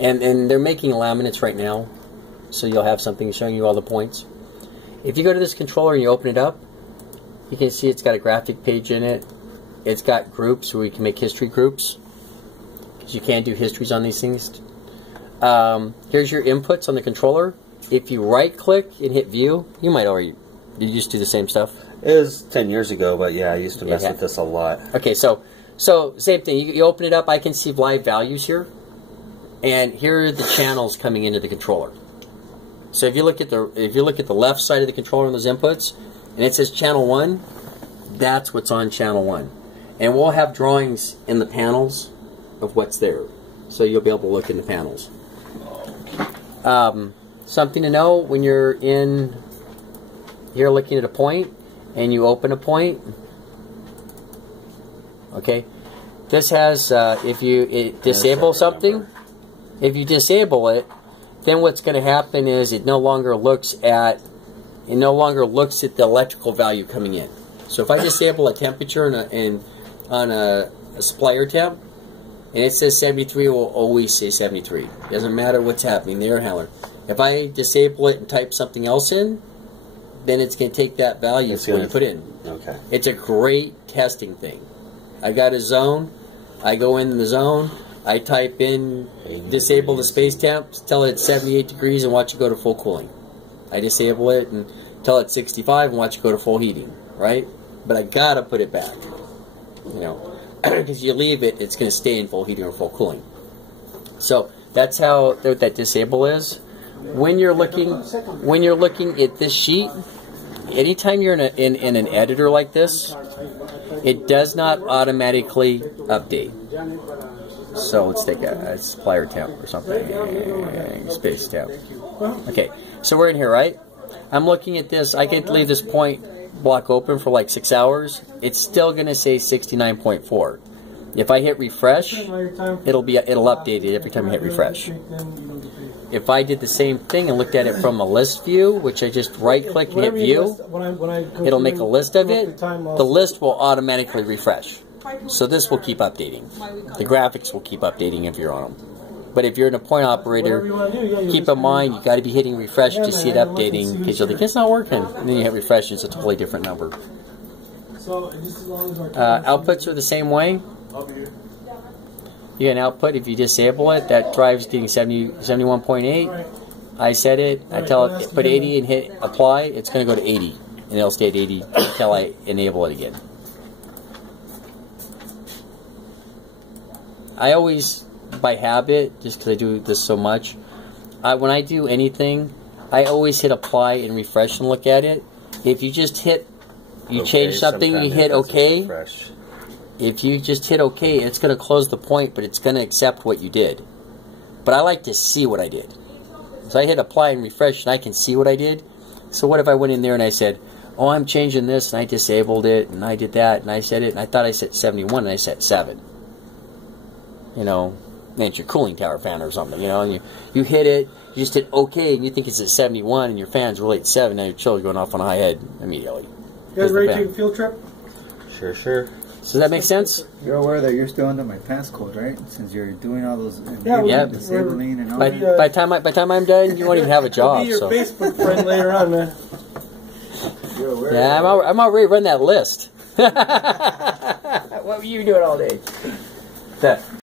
And they're making laminates right now, so you'll have something showing you all the points. If you go to this controller and you open it up, you can see it's got a graphic page in it. It's got groups where you can make history groups, because you can't do histories on these things. Here's your inputs on the controller. If you right click and hit view, you might already, you just do the same stuff? It was 10 years ago, but yeah, I used to mess with this a lot. Okay, so same thing. You open it up, I can see live values here. And here are the channels coming into the controller. So if you look at the left side of the controller on those inputs, and it says channel 1, that's what's on channel 1. And we'll have drawings in the panels of what's there. So you'll be able to look in the panels. Something to know when you're in here looking at a point and you open a point. Okay, this has if you disable something, if you disable it, then what's going to happen is it no longer looks at the electrical value coming in. So if I disable a temperature on a supplier temp, and it says 73, it will always say 73. Doesn't matter what's happening, the air handler. If I disable it and type something else in, then it's going to take that value for what you put in. Okay. It's a great testing thing. I got a zone. I go in the zone. I type in disable the space temp, tell it it's 78 degrees, and watch it go to full cooling. I disable it and tell it 65 and watch it go to full heating, right? But I gotta put it back, you know, because you leave it, it's going to stay in full heating or full cooling. So that's how that disable is. When you're looking at this sheet, anytime you're in an editor like this, it does not automatically update. So let's take a supplier temp or something, space temp. Okay, so we're in here, right? I'm looking at this. I could leave this point block open for like 6 hours. It's still going to say 69.4. If I hit refresh, it'll update it every time I hit refresh. If I did the same thing and looked at it from a list view, which I just right-click and hit view, it'll make a list of it. The list will automatically refresh. So this will keep updating. The graphics will keep updating if you're on them. But if you're in a point operator, keep in mind you got to be hitting refresh to see it updating, because you'll think it's not working, and then you hit refresh, it's a totally different number. Outputs are the same way. You get an output. If you disable it, that drive's getting 71.8. I set it. I tell it put 80 and hit apply. It's going to go to 80, and it'll stay at 80 until I enable it again. I always, by habit, just because I do this so much, when I do anything, I always hit apply and refresh and look at it. If you just hit, change something, you hit OK. If you just hit OK, it's going to close the point, but it's going to accept what you did. But I like to see what I did. So I hit apply and refresh, and I can see what I did. So what if I went in there and I said, oh, I'm changing this, and I disabled it, and I did that, and I set it, and I thought I set 71, and I set 7. You know, and it's your cooling tower fan or something, you know, and you hit it, you just hit OK, and you think it's at 71, and your fan's really at 7, now your chiller's going off on a high head immediately. You guys ready to take a field trip? Sure, sure. So does that make sense? You're aware that you're still under my passcode, right? Since you're doing all those disabling and all by the time I'm done, you won't even have a job. I'll be your Facebook friend later on, man. Yeah, I'm already running that list. What were you doing all day?